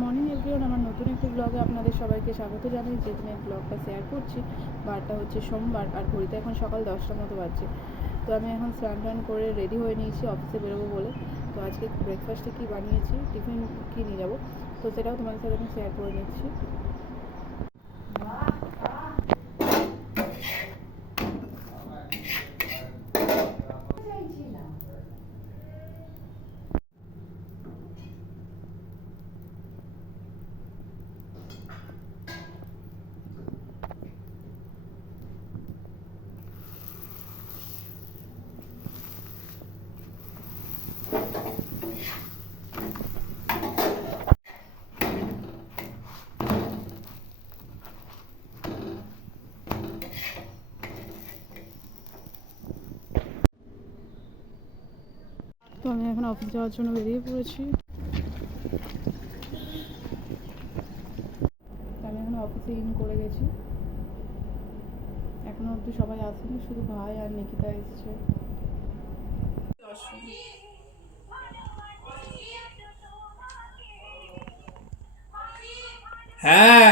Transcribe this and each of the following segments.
Morning everyone, আমার নতুন একটি ব্লগে আপনাদের সবাইকে স্বাগত জানাই। যে দিনের ব্লগটা শেয়ার করছি, বারটা হচ্ছে সোমবার, আর ঘড়িতে এখন সকাল 10টার মতো বাজছে। তো আমি এখন স্নান টান করে রেডি হয়ে নিয়েছি অফিসে বেরোবো বলে। তো আজকে ব্রেকফাস্টে কী বানিয়েছি, টিফিন কী নিয়ে যাবো, তো সেটাও তোমাদের সাথে আমি শেয়ার করে নিচ্ছি। তো আমি এখন অফিস যাওয়ার জন্য বেরিয়ে পড়েছি। আমি এখন অফিসে ইন করে গেছি। এখনো অবধি সবাই আসেনি, শুধু ভাই আর নিকিতা এসছে। হ্যাঁ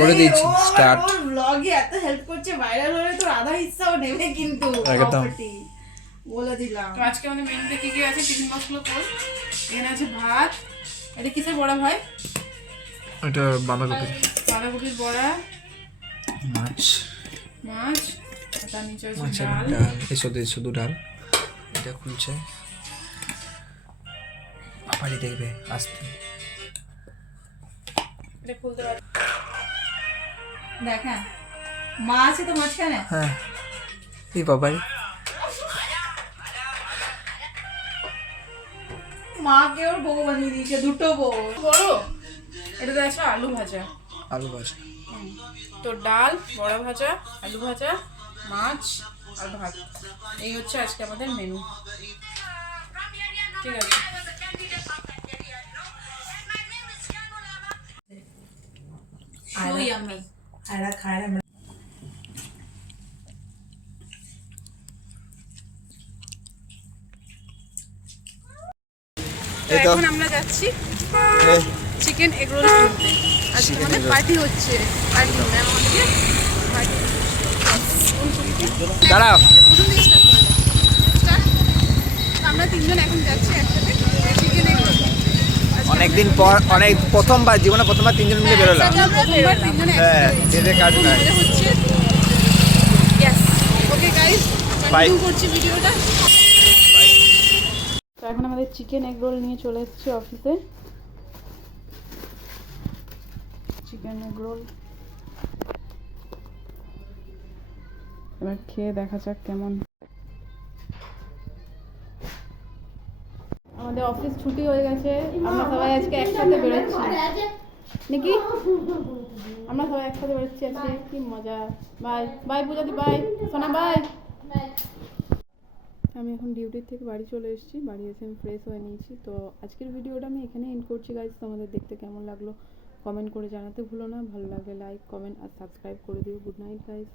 করে দিয়েছি স্টার্ট। ব্লগে এত হেল্প করছে, ভাইরাল হলে তোর আধা হিস্সাও নেবে কিন্তু একদম বলে দিলাম। তো আজকে আমাদের মেনুতে কি কি আছে, টিফিন বক্সগুলো খোল। এখানে আছে ভাত, এটা কিসের বড়া ভাই? এটা বাঁধাকপির বড়া, মাছ মাছ, আর তার নিচে আছে মাছের ডাল। ডাল, শুধু ডাল। এটা খুলছে, পাপারি দেখবে আসতে। এটা খুলতে পার, দেখ। হ্যাঁ, মা আছে তো মাঝখানে। হ্যাঁ, এই পাপারি মাকে ওর বউ বানিয়ে দিয়েছে, দুটো বউ। বড় এটাতে আছে আলু ভাজা, আলু ভাজা, তো ডাল, বড়া ভাজা, আলু ভাজা, মাছ আর ভাত। এই হচ্ছে আজকে আমাদের মেনু। ঠিক আছে, এখন আমরা যাচ্ছি চিকেন এগরোল কিনতে। আজকে আমাদের পার্টি হচ্ছে, পার্টি ম্যাম আমাদেরকে পার্টি। দাঁড়াও। প্রথম থেকে স্টার্ট করে স্টার্ট। আমরা তিনজন এখন যাচ্ছি একসাথে চিকেন এগরোল। অনেকদিন পর, প্রথমবার জীবনে প্রথমবার তিনজন মিলে বেরোলাম। প্রথমবার তিনজনে হ্যাঁ, একসাথে যেতে কাজ নাই। মজা হচ্ছে। ইয়েস, ওকে গাইস, কন্টিনিউ করছি ভিডিওটা। তো এখন আমাদের চিকেন এগ রোল নিয়ে চলে এসেছি অফিসে। চিকেন এগ রোল এবার খেয়ে দেখা যাক কেমন। আমাদের অফিস ছুটি হয়ে গেছে, আমরা সবাই আজকে একসাথে বেরোচ্ছি নাকি? আমরা সবাই একসাথে বেরোচ্ছি আজকে, কি মজা। বাই বাই পূজাদি, বাই সোনা, বাই। আমি এখন ডিউটির থেকে বাড়ি চলে এসেছি, বাড়ি এসে আমি ফ্রেশ হয়ে নিয়েছি। তো আজকের ভিডিওটা আমি এখানে এন্ড করছি গাইজ। তোমাদের দেখতে কেমন লাগলো কমেন্ট করে জানাতে ভুলো না। ভালো লাগলে লাইক, কমেন্ট আর সাবস্ক্রাইব করে দিও। Good night guys.